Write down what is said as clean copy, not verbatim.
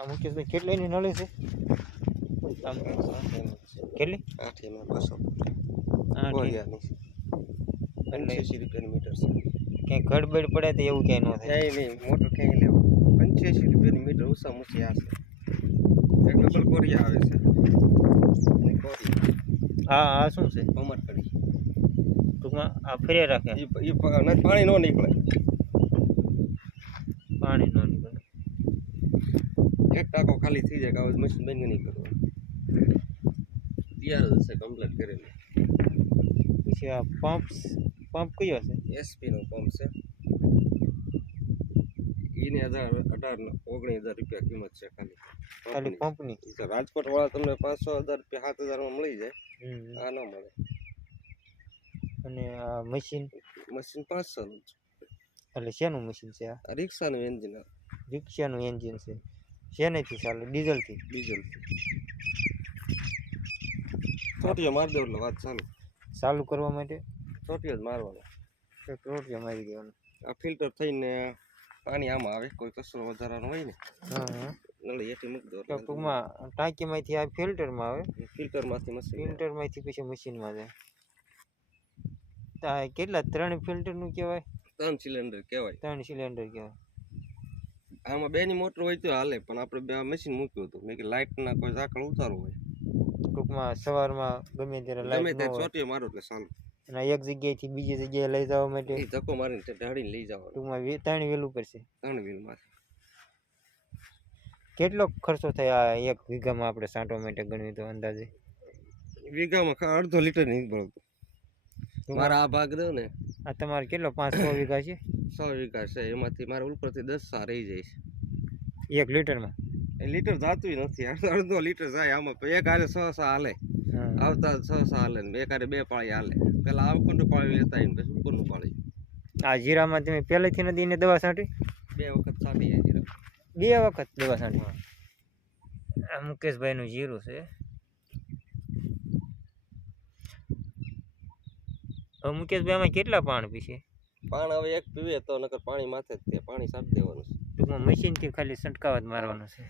આ મુકેશભાઈ કેટલીની નળી છે આમ કેટલી 8 એમ 200 8 ગોળિયાની 85 રૂપિયાની મીટર છે ક્યાંય ગડબડ પડે તો એવું ક્યાંય ન થાય નહીં મોટર ક્યાંય લેવું 85 રૂપિયાની મીટર ઓછામાં ઓછી આ છે એક ડબલ કોરિયા આવે છે અને કોરિયા હા શું છે કમરકડી ટૂંકમાં આ ફેરે રાખે એ પાણી ન નીકળે પાણી ન નીકળે એક ટાંકો ખાલી થઈ જાય કે આવું મશીન બંધ નહીં કરવું તૈયાર જ છે કમ્પ્લીટ કરેલું પછી આ પંપ કયો છે એસપી નો પંપ છે એને 18-19 રૂપિયા કિંમત છે ખાલી પંપની રાજકોટ વાળા તમને 500,000 રૂપિયા 7,000 માં મળી જાય આ ન મળે અને આ મશીન 500 નું એટલે શેનું મશીન છે આ રિક્ષાનું એન્જિન રિક્ષાનું એન્જિન છે શેનેથી ચાલે ડીઝલથી ચોટીઓ મારી દો એટલે વાત ચાલુ કરવા માટે ચોટીઓ જ મારવાનો ચોટીઓ મારી દેવાનું આ ફિલ્ટર થઈને પાણી આમાં આવે કોઈ કચરો વધારાનો હોય ને હા નળી હેઠી મૂકી દો તો ટૂંકમાં ટાંકીમાંથી આ ફિલ્ટરમાં આવે ફિલ્ટરમાંથી મશીન ફિલ્ટરમાંથી પછી મશીનમાં જાય આ કેટલા 3 ફિલ્ટરનું કહેવાય 3 સિલિન્ડર કહેવાય 3 સિલિન્ડર કહેવાય આમાં 2 ની મોટર હોય તો હાલે પણ આપણે બે મશીન મૂક્યું હતું મેં કે લાઇટના કોઈ ઝાકળ ઉતારવું હોય ટૂંકમાં સવારમાં ગમે ત્યારે લાઈટ ન હોય ચોટીઓ મારો એટલે ચાલુ અને એક જગ્યાએથી બીજી જગ્યાએ લઈ જવા માટે એ ધક્કો મારીને ઢાળીને લઈ જવાનું ટૂંકમાં 3 વ્હીલ ઉપર છે 3 વ્હીલમાંથી કેટલો ખર્ચો થાય આ 1 વીઘામાં આપણે છાંટવા માટે ગણવી તો અંદાજે વીઘામાં 1/2 લીટર નીકળતું મારા આ ભાગ દો ને આ તમારે કેટલો 500 વીઘા છે 100 વીઘા છે એમાંથી મારા ઉપરથી 10 સા રહી જાય છે 1 લીટરમાં એ લીટર જાતું નથી અડધો લીટર જાય આમાં એક હારે 6 સા હાલે આવતા 6 સા હાલે ને એક હારે 2 પાળી હાલે પેલા આવકનું પાળી લેતા આવીને પછી ઉપરનું પાળી આ જીરામાં તમે પહેલેથી નથી એને દવા છાંટી 2 વખત છાંટી જાય જીરા 2 વખત દવા છાંટી આ મુકેશભાઈનું જીરું છે હવે મુકેશભાઈ આમાં કેટલા પાણ પીશે પાણ હવે એક પીવે તો નકર પાણી માથે જ તે પાણી છાંટી દેવાનું છે ટૂંકમાં મશીનથી ખાલી છંટકાવ જ મારવાનો છે